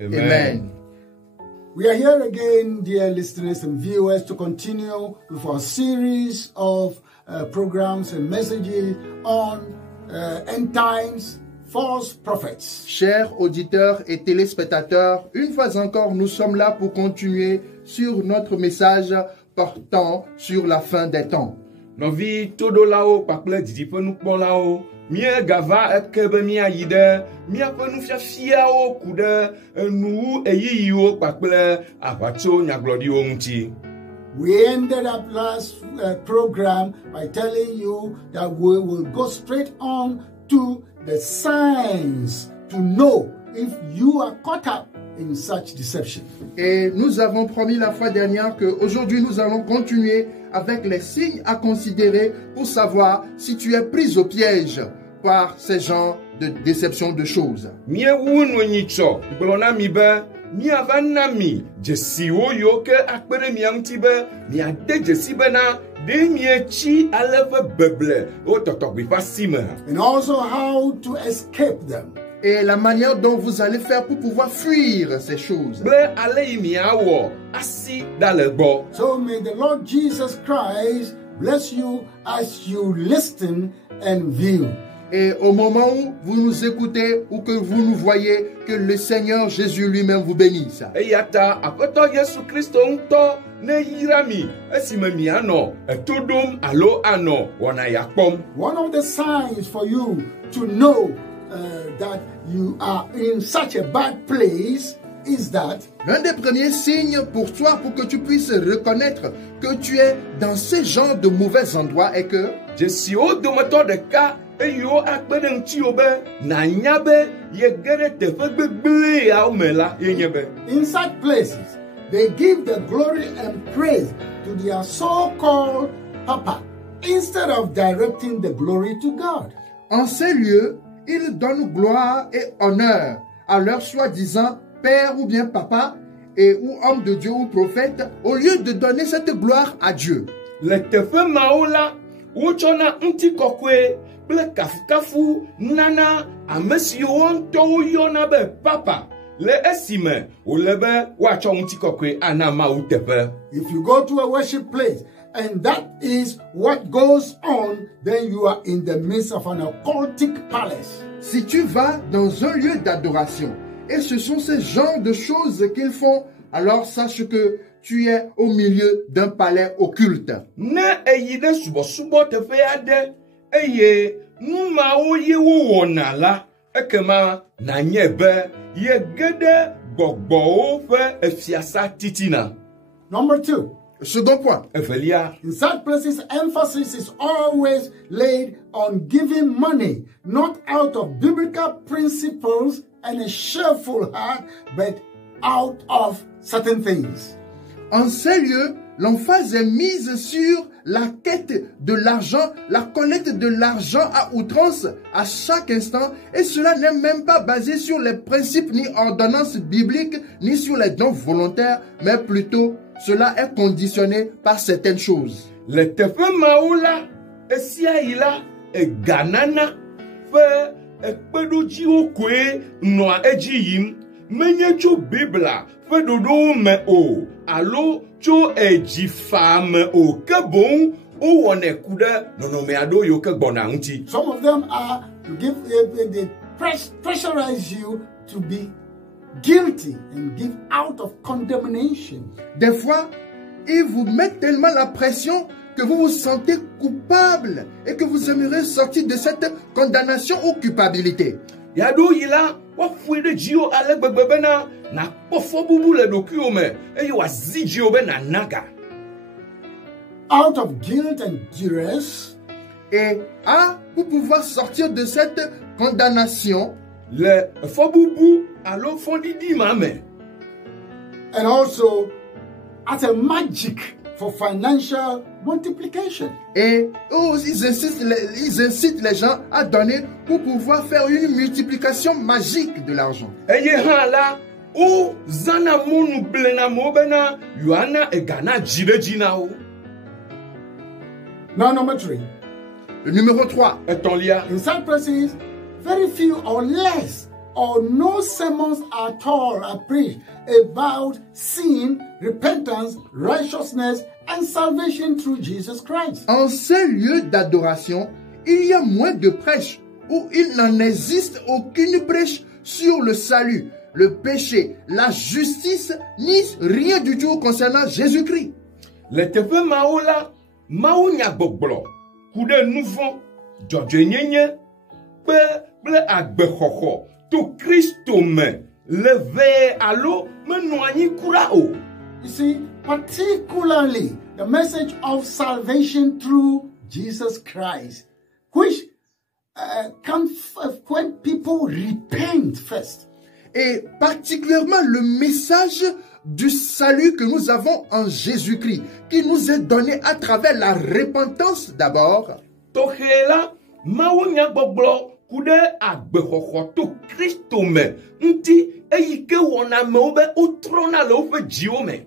Amen. We are here again, dear listeners and viewers, to continue with our series of programs and messages on end times, false prophets. Chers auditeurs et téléspectateurs, une fois encore, nous sommes là pour continuer sur notre message portant sur la fin des temps. Novi todo lao pakple didipe nou pon lao mie gava ekebe mia yide mia pe nu fiafia o kude nu eyiyi o pakple apacho nyaglodi o nti. We ended up last program by telling you that we will go straight on to the signs to know if you are caught up in such deception. Et nous avons promis la fois dernière qu'aujourd'hui nous allons continuer avec les signes à considérer pour savoir si tu es pris au piège par ces genres de déception de choses. Mie wunu nyicho glona mi be mi avana mi jesi o yo ke akpere mi amti be mi ade jesi be na de mi chi aleve beble o totogbi fasime. And also how to escape them. Et la manière dont vous allez faire pour pouvoir fuir ces choses. So may the Lord Jesus Christ bless you as you listen and view. Et au moment où vous nous écoutez ou que vous nous voyez, que le Seigneur Jésus lui-même vous bénisse. One of the signs for you to know that you are in such a bad place is that l'un des premiers signes pour toi, pour que tu puisses reconnaître que tu es dans ce genre de mauvais endroits est que in such places they give the glory and praise to their so-called papa instead of directing the glory to God. En ces lieux, ils donnent gloire et honneur à leur soi-disant père ou bien papa et ou homme de Dieu ou prophète au lieu de donner cette gloire à Dieu. Le tefe maola uchona nti kokwe ble kafu nana amesi wonto yona be papa le esime olebe wacho nti kokwe anama utepe. If you go to a worship place and that is what goes on, then you are in the midst of an occultic palace. Si tu vas dans un lieu d'adoration et ce sont ces genres de choses qu'ils font, alors sache que tu es au milieu d'un palais occulte. Ne eyide subo te fe ade eye nu ma oye wo wonala ekema na nyebe ye gede gbogbo o fe efiasa titina. Number 2. Second point. In such places, emphasis is always laid on giving money, not out of biblical principles and a cheerful heart, but out of certain things. En ces lieux, l'emphase est mise sur la quête de l'argent, la collecte de l'argent à outrance à chaque instant, et cela n'est même pas basé sur les principes ni ordonnances bibliques, ni sur les dons volontaires, mais plutôt cela est conditionné par certaines choses. Le tefe maola esia ila e ganana fe e pedoji okwe noa ejiyim menye cho bibla fe dodo me o alo cho ejifame o kebon o wone kude nono me ado yo ke gbona nti. Some of them are to give they pressurize you to be guilty and give out of condemnation. Des fois, ils vous mettent tellement la pression que vous vous sentez coupable et que vous aimeriez sortir de cette condamnation ou culpabilité. Yado yila wa fuide jio ale gbebena na pofo bubu le dokuo me e wa zijio be na naga. Out of guilt and duress, et pour pouvoir sortir de cette condamnation, le fobubu alo fondidi mame. And also as a magic for financial multiplication. Et ils incitent les gens à donner pour pouvoir faire une multiplication magique de l'argent. Eye hala o zana monu blena mobena yuana e gana jire jina o. Now number 3. Le numéro 3. In some places, very few or less or no sermons at all are preached about sin, repentance, righteousness, and salvation through Jesus Christ. En ces lieux d'adoration, il y a moins de prêches où il n'en existe aucune prêche sur le salut, le péché, la justice, ni rien du tout concernant Jésus-Christ. Le teƒe mawo la, mawo nyagbɔgblɔ, ku ɖe nu vɔ̃, dzɔdzɔenyenye, kple agbexɔxɔ to Kristo me, le vee alo menɔ anyi kura o. You see, particularly the message of salvation through Jesus Christ, which comes when people repent first. Et particulièrement le message du salut que nous avons en Jésus-Christ, qui nous est donné à travers la repentance d'abord. Tohela, mawo nyagbɔgblɔ ku ɖe agbexɔxɔ to Kristo me, ŋuti eyi ke wɔna amewo be wotrɔna le woƒe dziwo me.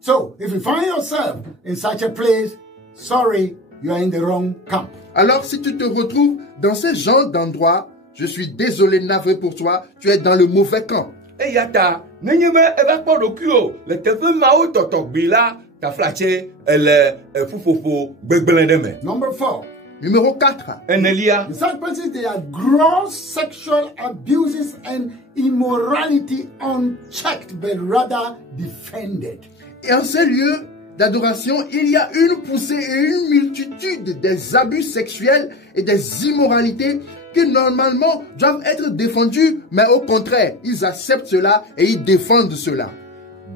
So, if you find yourself in such a place, sorry, you are in the wrong camp. Alors, si tu te retrouves dans ce genre d'endroit, je suis désolé, navré pour toi, tu es dans le mauvais camp. Eya ta, nenye be eva kpɔ ɖokui o, le teƒe mawo tɔtɔgbi la, taflatse ele ƒuƒoƒo gbegblẽ ɖe me. Number 4. Numéro 4. Enelia, In such places, there are gross sexual abuses and immorality unchecked, but rather defended. Et en ces lieux d'adoration, il y a une poussée et une multitude des abus sexuels et des immoralités qui normalement doivent être défendus, mais au contraire, ils acceptent cela et ils défendent cela.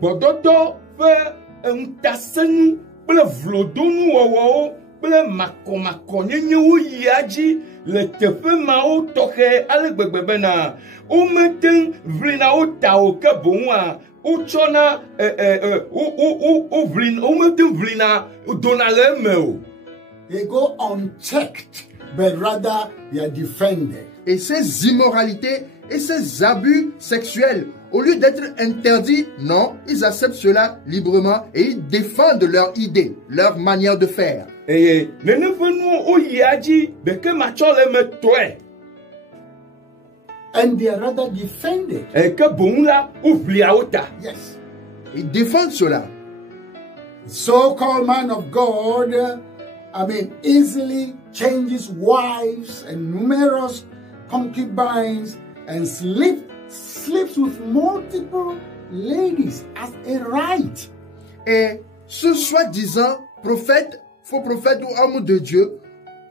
gbɔdɔdɔ ƒe ŋutasẽnu kple vlodonu wɔwɔwo kple makɔmakɔnyenyewo yia dzi le teƒe mawo tɔxɛ ale gbegbe bena womete ʋlina wo ta o ke boŋua wotsɔna womete ʋlina dona le eme o. They go unchecked, but rather they are defended. Et ces immoralités et ces abus sexuels, au lieu d'être interdits, non, ils acceptent cela librement et ils défendent leur idée, leur manière de faire. Eye nene ƒe nuwo woyia dzi ɖeke matsɔ le me tɔe. And they are rather defended. Ke boŋ la woʋlia wo ta. Yes. Ils défendent cela. So-called man of God, easily changes wives and numerous concubines and sleeps with multiple ladies as a right. Et ce soi-disant prophète, faux prophète ou homme de Dieu,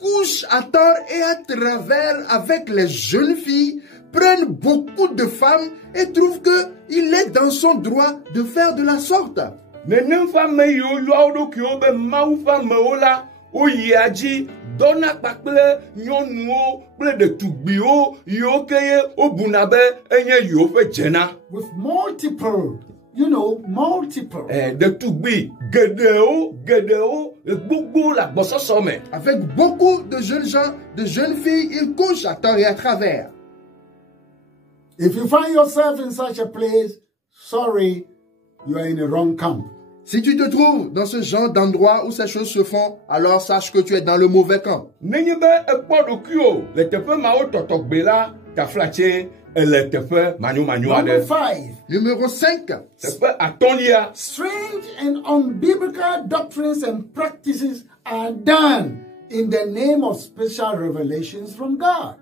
couche à tort et à travers avec les jeunes filles, prennent beaucoup de femmes et trouvent qu'il est dans son droit de faire de la sorte. Nenem fame yiwo yɔa wo ɖokuiwo be Mawu ƒe amewo la, woyia dzi dɔna kpakple nyɔnuwo kple ɖetugbiwo yiwo ke ye wobuna be enye yiwo ƒe dzena. With multiple. Ɖetugbi geɖewo gbogbo le agbɔsɔsɔ me. Avec beaucoup de jeunes gens, de jeunes filles, ils couchent à tort et à travers. If you find yourself in such a place, sorry, you are in the wrong camp. Si tu te trouves dans ce genre d'endroit où ces choses se font, alors sache que tu es dans le mauvais camp. Nenye be ekpɔ ɖokui o, le teƒe mawo tɔtɔgbe la, taflatse ele teƒe manyomanyo Number aɖe. 5. Numéro 5. Teƒe atɔ̃lia. Strange and unbiblical doctrines and practices are done in the name of special revelations from God.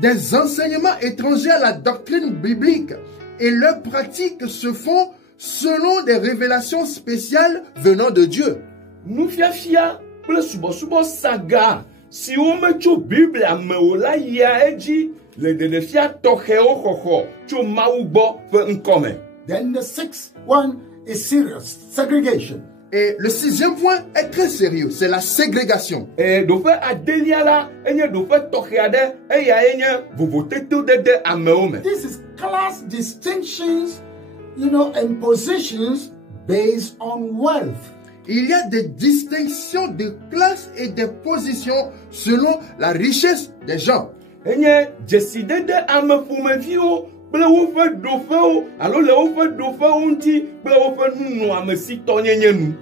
Des enseignements étrangers à la doctrine biblique et leurs pratiques se font selon des révélations spéciales venant de Dieu. Nufiafia kple subɔsubɔ saga siwo metso Biblia me o la yia edzi le ɖeɖefia tɔxɛwo xɔxɔ tso Mawu gbɔ ƒe ŋkɔ me. Then the 6th one is serious, segregation. Et le 6e point est très sérieux, c'est la ségrégation. Ɖoƒe adelia la enye ɖoƒe tɔxɛ aɖe eya enye vovotetodede amewo me. This is class distinctions, and positions based on wealth. Il y a des distinctions de classe et de positions selon la richesse des gens. Enye dzesidede ame ƒomeviwo kple woƒe ɖoƒewo alo le woƒe ɖoƒewo ŋuti kple woƒe nunɔamesitɔnyenye nu.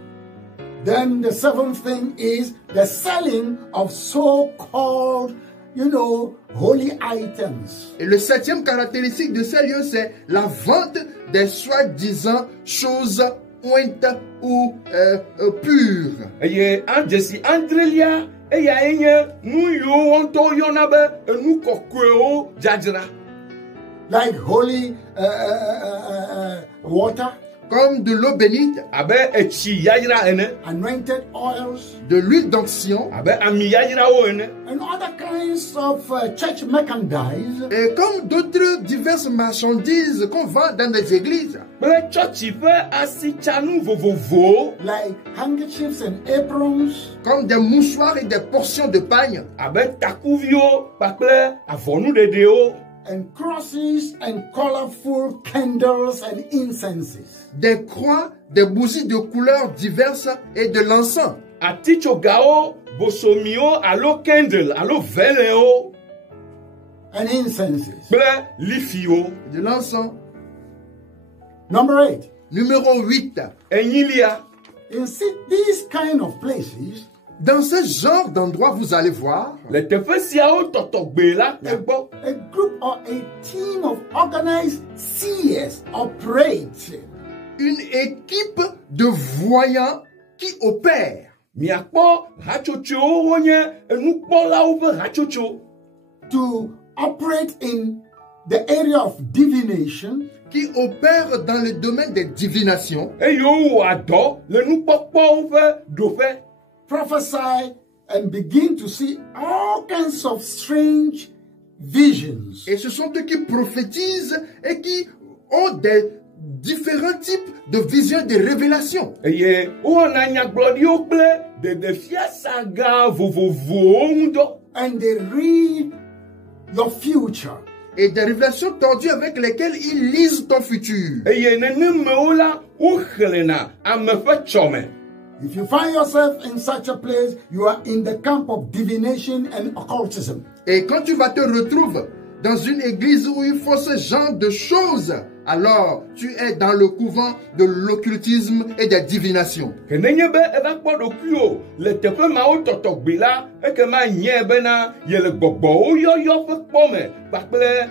Then the 7th thing is the selling of so-called, holy items. Et le 7e caractéristique de ces lieux, c'est la vente des soi-disant choses ointes ou pures. Eye Jesse Andrelia eya enye nu yo onto yona be nu kokweo jajra. Like holy water, Comme de l'eau bénite, Abe echi yajra ene, anointed oils, de l'huile d'onction, abe ami yajra o ene. and other kinds of church merchandise et comme d'autres diverses marchandises qu'on vend dans les églises, Ble chochi fe asichanu vovovo, like handkerchiefs and aprons, comme des mouchoirs et des portions de pagne, abe takuvio pakle avonu dedeo, and crosses and colorful candles and incenses. des croix, des bougies de couleurs diverses et de l'encens. aticho gao, bosomio, alo candle, alo veleo, And incenses. ble lifio, De l'encens. Number 8. Numéro 8. enyilia. In these kind of places, Dans ce genre d'endroit, vous allez voir Le teƒe siawo tɔtɔgbe la egbɔ. a group or a team of organized seers operate. une équipe de voyants qui opèrent Miakpɔ hatsotsowo wonye enukpɔlawo ƒe hatsotso. To operate in the area of divination, qui opèrent dans le domaine des divinations, Eye wowɔ adɔ le nukpɔkpɔwo ƒe ɖoƒe. prophesy, and begin to see all kinds of strange visions. et ce sont eux qui prophétisent et qui ont des différents types de visions, de révélations. Eye wowɔna nyagblɔɖiwo kple ɖeɖefia gã vovovowo ŋu dɔ. And they read your future. Et des révélations tordues avec lesquelles ils lisent ton futur. Eye nenemewo la woxlẽna ame ƒe tsɔme. If you find yourself in such a place, you are in the camp of divination and occultism. Et quand tu vas te retrouver dans une église où il faut ce genre de choses, alors tu es dans le couvent de l'occultisme et des divinations. Ke nenye be eva kpɔ ɖokuiwo le teƒe mawo tɔtɔgbe la, ekema nye bena yele gbɔgbɔwo yɔyɔ ƒe kpɔme kpakple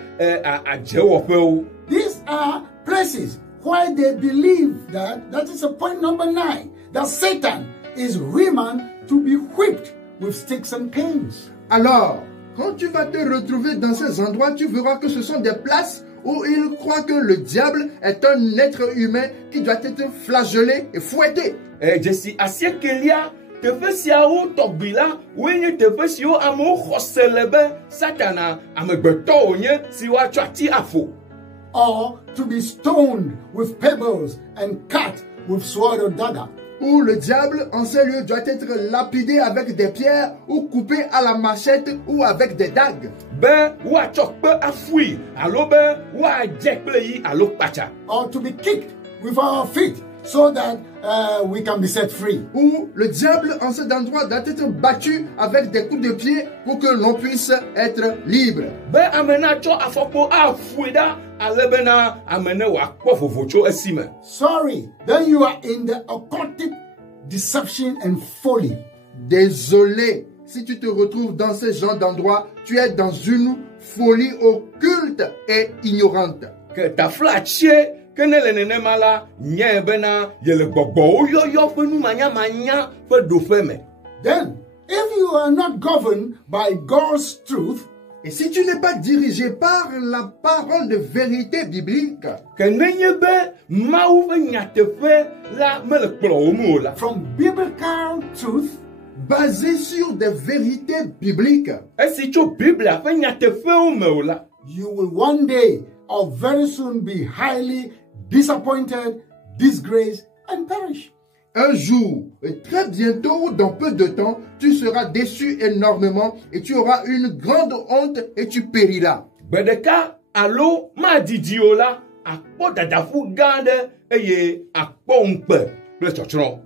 adzewɔƒewo. These are places where they believe that is a point number 9, that Satan is women to be whipped with sticks and canes. Alors, quand tu vas te retrouver dans ces endroits, tu verras que ce sont des places où ils croient que le diable est un être humain qui doit être flagellé et fouetté. Dzesi asiekelia, teƒe siawo tɔgbi la, woe nye teƒe siwo amewo xɔ se le be Satana amegbetɔ wònye si woatsɔ ati afɔ. Or to be stoned with pebbles and cut with sword or dagger. Où le diable, en ces lieux, doit être lapidé avec des pierres ou coupé à la machette ou avec des dagues. Be woatsɔ kpe afui alo be woadze kple yi alo kpatsa. Or to be kicked with our feet so that we can be set free. Où le diable, en cet endroit, doit être battu avec des coups de pied pour que l'on puisse être libre. Be ame natsɔ afɔkpo afui ɖa ale bena ame ne wòakpɔ vovo tso esi me. Sorry, then you are in the occultic deception and folly. Désolé, si tu te retrouves dans ce genre d'endroit, tu es dans une folie occulte et ignorante. Ke tafla tsie ke ne le nenema la nye bena yele gbɔgbɔwo yɔyɔ ƒe numanyamanya ƒe ɖoƒe me. Then, if you are not governed by God's truth, Et si tu n'es pas dirigé par la parole de vérité biblique, Ke nenye be Mawu ƒe nyateƒe la mele kplɔwo me o la. from biblical truth, basé sur des vérités bibliques, Esi tso Biblia ƒe nyateƒewo me o la. you will one day or very soon be highly disappointed, disgraced, and perish. un jour, et très bientôt ou dans peu de temps, tu seras déçu énormément et tu auras une grande honte et tu périras. Gbe ɖeka alo madidi o la, akpɔ dadaƒu gã aɖe eye akpɔ ŋukpe kple tsɔtsrɔ̃.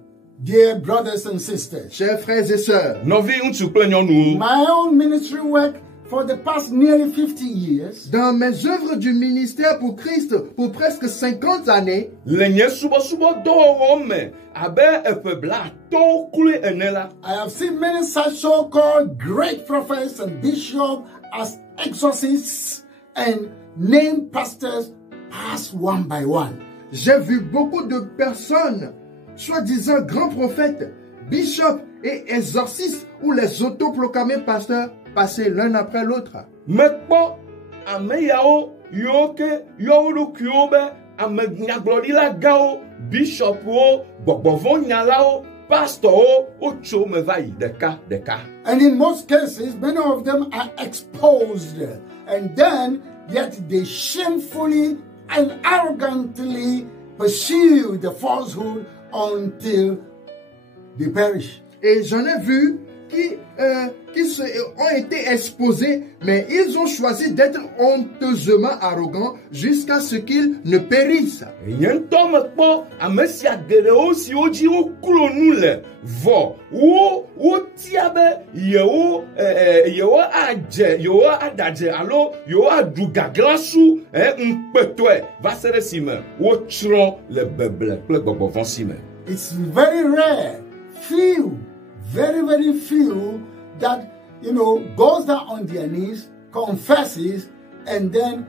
Dear brothers and sisters, Chers frères et sœurs, Nɔvi ŋutsu kple nyɔnuwo. my own ministry work for the past nearly 50 years dans mes œuvres du ministère pour Christ pour presque 50 années, Le nye subɔsubɔ dɔwɔwɔ me abe eƒe blaatɔwo kloe ene la. I have seen many such so-called great prophets and bishops as exorcists and named pastors pass one by one. J'ai vu beaucoup de personnes, soi-disant grands prophètes, bishops et exorcistes, ou les autoproclamés pasteurs, passer l'un après l'autre. Mekpo ameyao yoke yorukuobe amegnaglorila gao bishop o bobovo nyalao pastor o chome vai deka. And in most cases, many of them are exposed, and then yet they shamefully and arrogantly pursue the falsehood until they perish. Et j'en ai vu qui ont été exposés, mais ils ont choisi d'être honteusement arrogants jusqu'à ce qu'ils ne périssent. Yento mekpo amesia gedeo si oji o klonu le vo wo tiabe yewo adaje alo yewo adugaglasu mpetoe va sere sime wo chron le beble ple gbogbo von sime. It's very rare, very, very few that, goes down on their knees, confesses, and then,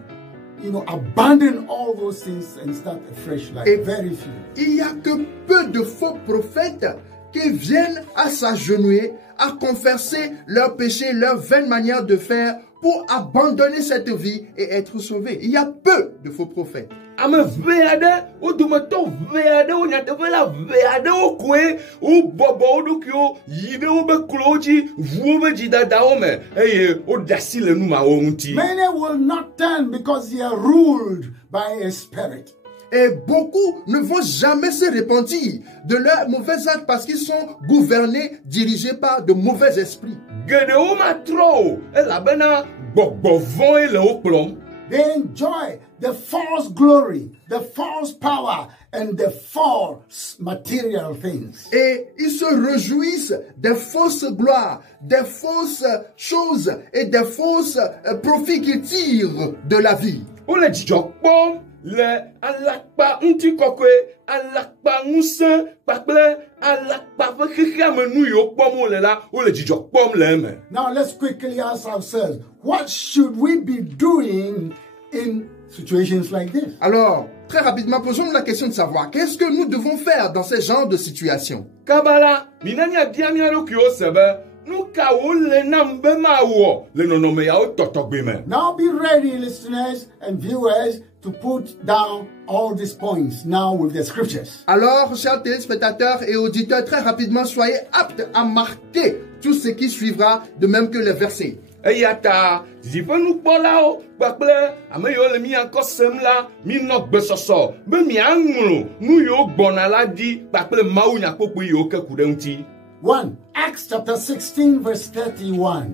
abandon all those things and start a fresh life. Very few. Il y a que peu de faux prophètes qui viennent à s'agenouiller, à confesser leurs péchés, leur vaine manière de faire pour abandonner cette vie et être sauvés. Il y a peu de faux prophètes. Ame veade o dumeto veade o nyatevela veade o kwe o bobo o dukio yibe o be kloji vuo be jidada o me eye o dasi le numa o nti. Many will not turn because they are ruled by a spirit. Et beaucoup ne vont jamais se repentir de leurs mauvais actes parce qu'ils sont gouvernés, dirigés par de mauvais esprits. Gede o matro e la bena gbogbo von e le o plom. They enjoy the false glory, the false power, and the false material things. Et ils se réjouissent des fausses gloires, des fausses choses et des fausses profits qu'ils tirent de la vie. O le jokpom le alakpa nti kokwe alakpa ngusen pakple alakpa fekeke amenu yo pom o le la o le jokpom le me. Now let's quickly ask ourselves, what should we be doing in situations like this? Alors, très rapidement, posons-nous la question de savoir qu'est-ce que nous devons faire dans ce genre de situation. Kabala, minania diamia lo kyo sebe, nu ka o le nambe ma wo le nonome ya o totogbe me. Now be ready, listeners and viewers, to put down all these points now with the scriptures. Alors, chers téléspectateurs et auditeurs, très rapidement, soyez aptes à marquer tout ce qui suivra, de même que les versets. Eyata, zipe nou kpola o, bakple, ame yo le mi anko sem la, mi nok besoso, be mi anglo, nou yo bonala di, bakple maou nyakpokwe yo ke kudenti. 1. Acts chapter 16 verse 31.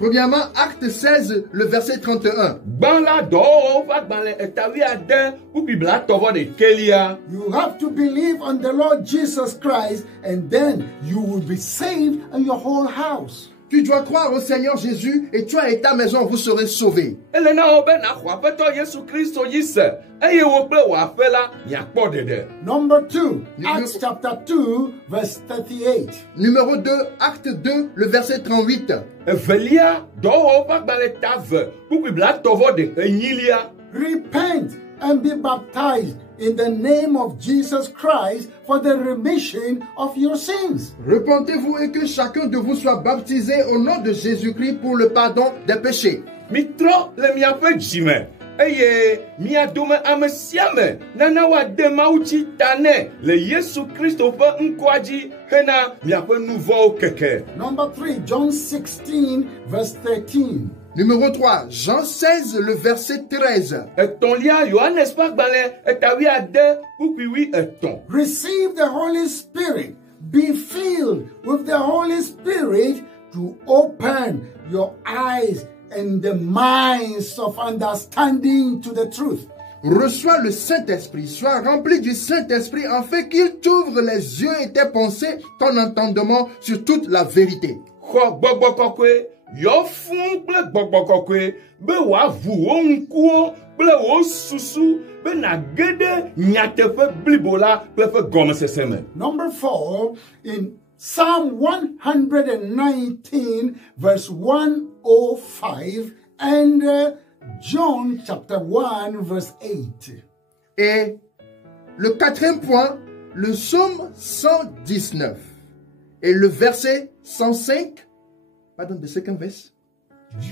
Premièrement, Acte 16, le verset 31. Ban la do, vak ban le etawi ade, ou bibla tovo de kelia. You have to believe on the Lord Jesus Christ, and then you will be saved and your whole house. Tu dois croire au Seigneur Jésus et toi et ta maison, vous serez sauvés. Elena obe na kwa peto Yesu Kristo yise, eye wople wa fela, nyakpo dede. Number 2, Acts chapter 2 verse 38. Numéro 2, Acte 2, le verset 38. Velia do vak ban le tave, ou bibla tovo de enyilia. Repent and be baptized in the name of Jesus Christ for the remission of your sins. Repentez-vous et que chacun de vous soit baptisé au nom de Jésus-Christ pour le pardon des péchés. Mitro le miape jime. Eye, mia dome amesiame, nana wa dema uchi tane, le Yesu Christo fe nkwaji, hena miape nouveau keke. Number 3, John 16 verse 13. Numéro 3, Jean 16, le verset 13. Eton lia Yohanes pak bale, etawi ade, upiwi eton. Receive the Holy Spirit. Be filled with the Holy Spirit to open your eyes and the minds of understanding to the truth. Reçois le Saint-Esprit, sois rempli du Saint-Esprit afin qu'il t'ouvre les yeux et tes pensées, ton entendement sur toute la vérité. Yo fun ple gbogbo be wa vu o nkuo ple o susu be na gede nyatefe blibola ple fe gome seseme. Number 4, in Psalm 119 verse 105 and John chapter 1 verse 8. Et le quatrième point, le psaume 119 et le verset 105. Pardon, the second verse.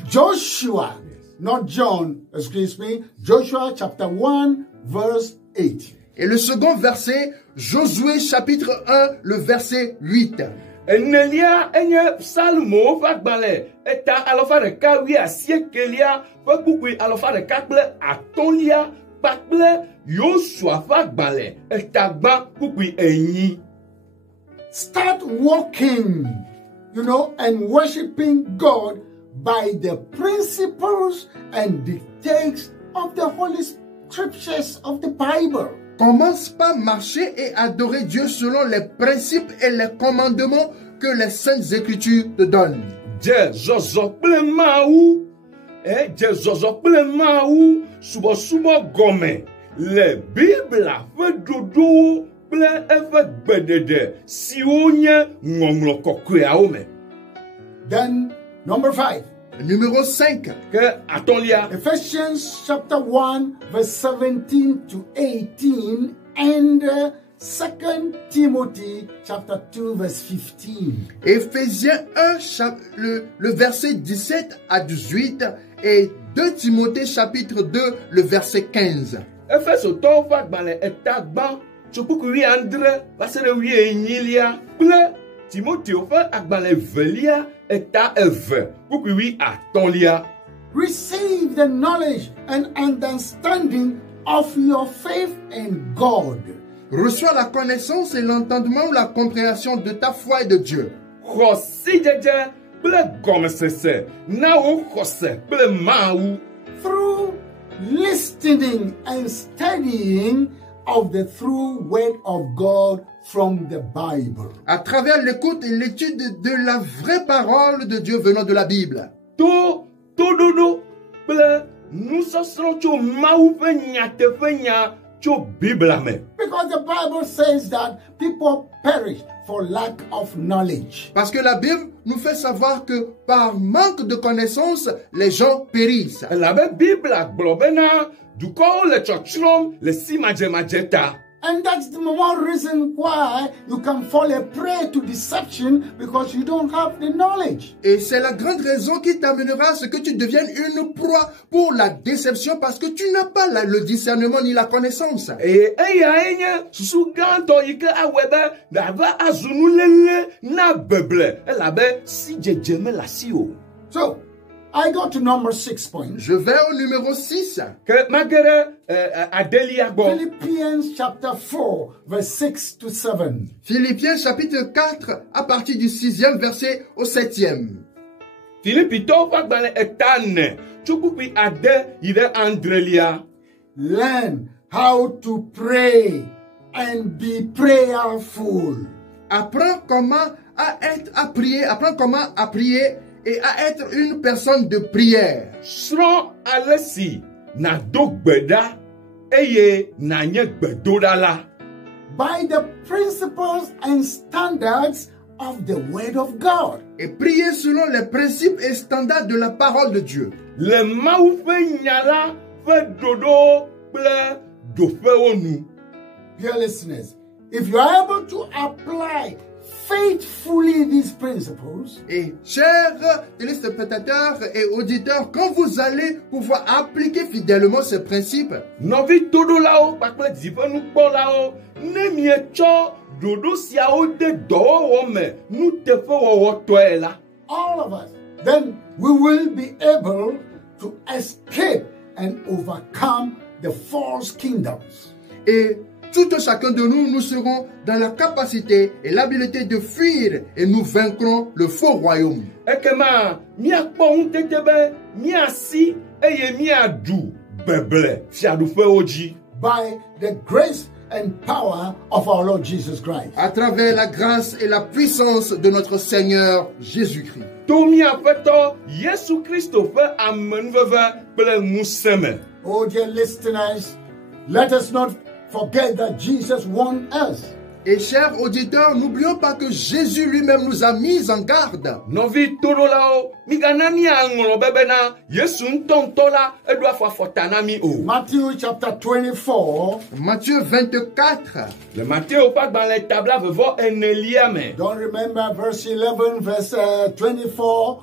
Joshua, not John, excuse me. Joshua chapter 1 verse 8. Et le second verset, Josué chapitre 1, le verset 8. Enelia enye Salmo fagbale eta alofa deka wi asiekelia fakukui alofa deka kple atolia kpakple Yosua fagbale eta gba kukui enyi. Start walking, and worshiping God by the principles and dictates of the Holy Scriptures of the Bible. Commence par marcher et adorer Dieu selon les principes et les commandements que les Saintes Écritures te donnent. Zozo kple maou, subo gome. Le Bible fe dodo kple efe gbedede si onye ngonglo kokwe aome. Then number 5. Numéro 5. Que atolia. Ephesians chapter 1 verse 17 to 18 and 2 Timothy chapter 2 verse 15. Éphésiens 1, le verset 17 à 18 et 2 Timothée chapitre 2, le verset 15. Epheso to fagbale etagba chopukuri andre basere wi enyilia ple Timothée fa agbale velia eta eve pukuri atolia. Receive the knowledge and understanding of your faith in God. Reçois la connaissance et l'entendement ou la compréhension de ta foi et de Dieu. Khosi jeje ple gomesese na o khose ple maou. Through listening and studying of the true word of God from the Bible. À travers l'écoute et l'étude de la vraie parole de Dieu venant de la Bible. To dodo ple nous sosro cho maou fe nyate fe nya cho Bible me. Because the Bible says that people perish for lack of knowledge. Parce que la Bible nous fait savoir que par manque de connaissance, les gens périssent. La Bible globena du ko le chochrom le si majeta. And that's the more reason why you can fall a prey to deception, because you don't have the knowledge. Et c'est la grande raison qui t'amènera à ce que tu deviennes une proie pour la déception, parce que tu n'as pas le discernement ni la connaissance. Et susu ganto yike awebe dava azunu lele na beble elabe si jejeme la sio. So, I go to number 6 point. Je vais au numéro 6. Que magere adelia bo. Philippians chapter 4 verse 6 to 7. Philippiens chapitre 4 à partir du 6e verset au 7e. Philippi to fagbale etane chukupi ade ide andrelia. Learn how to pray and be prayerful. Apprends comment à prier et à être une personne de prière. Sro alesi na dogbeda eye na nye gbedodala. By the principles and standards of the word of God. Et prier selon les principes et standards de la parole de Dieu. Le maou fe nyala fe dodo ple do fe onu. Dear listeners, if you are able to apply faithfully these principles, et chers téléspectateurs et auditeurs, quand vous allez pouvoir appliquer fidèlement ces principes, novi todo lao pakle dipe nu kpo lao ne miecho dodo siao de do me nu te fe wo to ela. all of us, then we will be able to escape and overcome the false kingdoms. Et tout chacun de nous, nous serons dans la capacité et l'habileté de fuir et nous vaincrons le faux royaume. Ekema mia kpo tetebe mia si eye mia du beble fiadu fe oji. By the grace and power of our Lord Jesus Christ. À travers la grâce et la puissance de notre Seigneur Jésus-Christ. To mia feto Yesu Christo fe amenveve ple museme. Oh dear listeners, let us not forget that Jesus won us. Et chers auditeurs, n'oublions pas que Jésus lui-même nous a mis en garde. Novi todolao, migana mi angolo bebena, Yesu ntontola, edwa fafotana mi o. Matthew chapter 24. Matthieu 24. Le Matthieu pas dans les tables veut voir un eliame. Don't remember verse 11, verse 24.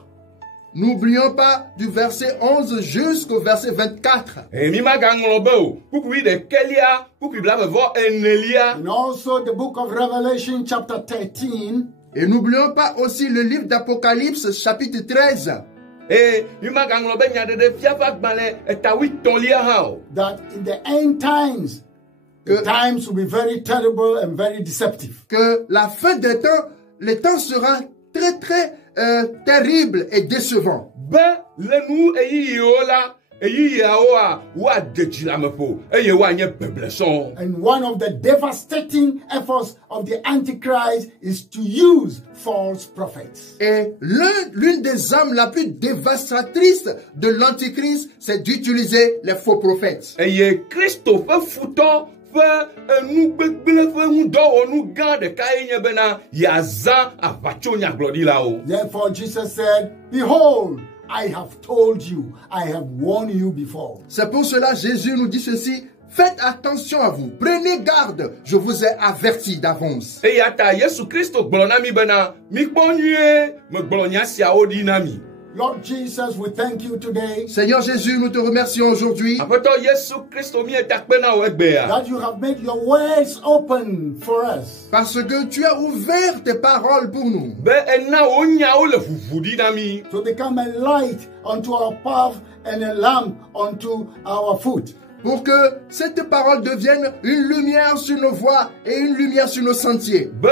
N'oublions pas du verset 11 jusqu'au verset 24. Et mi magangolo beo, pour lui de kelia, pour lui veut voir un elia. And also the book of Revelation chapter 13. Et n'oublions pas aussi le livre d'Apocalypse chapitre 13. Et mi magangolo be nya de fiafa gbalé etawi tolia hao. That in the end times, the times will be very terrible and very deceptive. Que la fin des temps, le temps sera très très terrible et décevant. Be le nou eyi yola, eyi yaoa wa dejilamepo, eye wa nye bebleson. And one of the devastating efforts of the Antichrist is to use false prophets. Et l'une des armes la plus dévastatrices de l'Antichrist, c'est d'utiliser les faux prophètes. Eye Christophe Fouton nous Therefore Jesus said, behold, I have told you, I have warned you before. C'est pour cela Jésus nous dit ceci: faites attention à vous, prenez garde, je vous ai averti d'avance. Et yata Yesu Christo glonami bena mi kponyue me glonia sia odinami. Lord Jesus, we thank you today. Seigneur Jésus, nous te remercions aujourd'hui That you have made your words open for us. parce que tu as ouvert tes paroles pour nous. To become a light unto our path and a lamp unto our foot. Pour que cette parole devienne une lumière sur nos voies et une lumière sur nos sentiers. May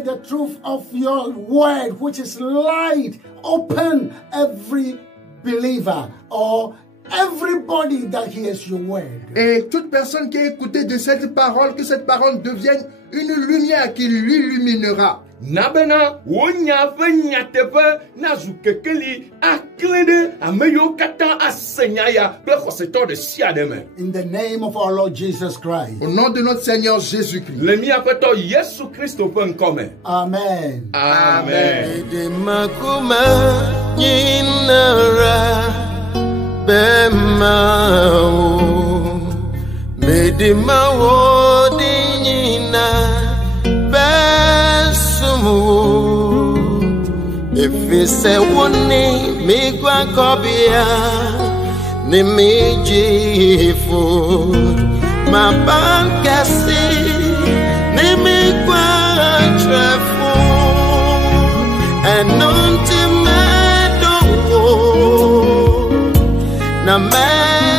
the truth of your word, which is light, open every believer or everybody that hears your word. Et toute personne qui a écouté de cette parole, que cette parole devienne une lumière qui l'illuminera. Nabena wonya venya tepe nazukekeli aklede ameyo kata asenyaya ple khoseto de siademe. In the name of our Lord Jesus Christ. Au nom de notre Seigneur Jésus-Christ. Le mi apeto Yesu Christo penkome. Amen. Amen. De makuma yinara bemao medima wodinina if it's a one me gwa kobia ni me jifu ma bankasi ni me gwa trefu and unto me do na me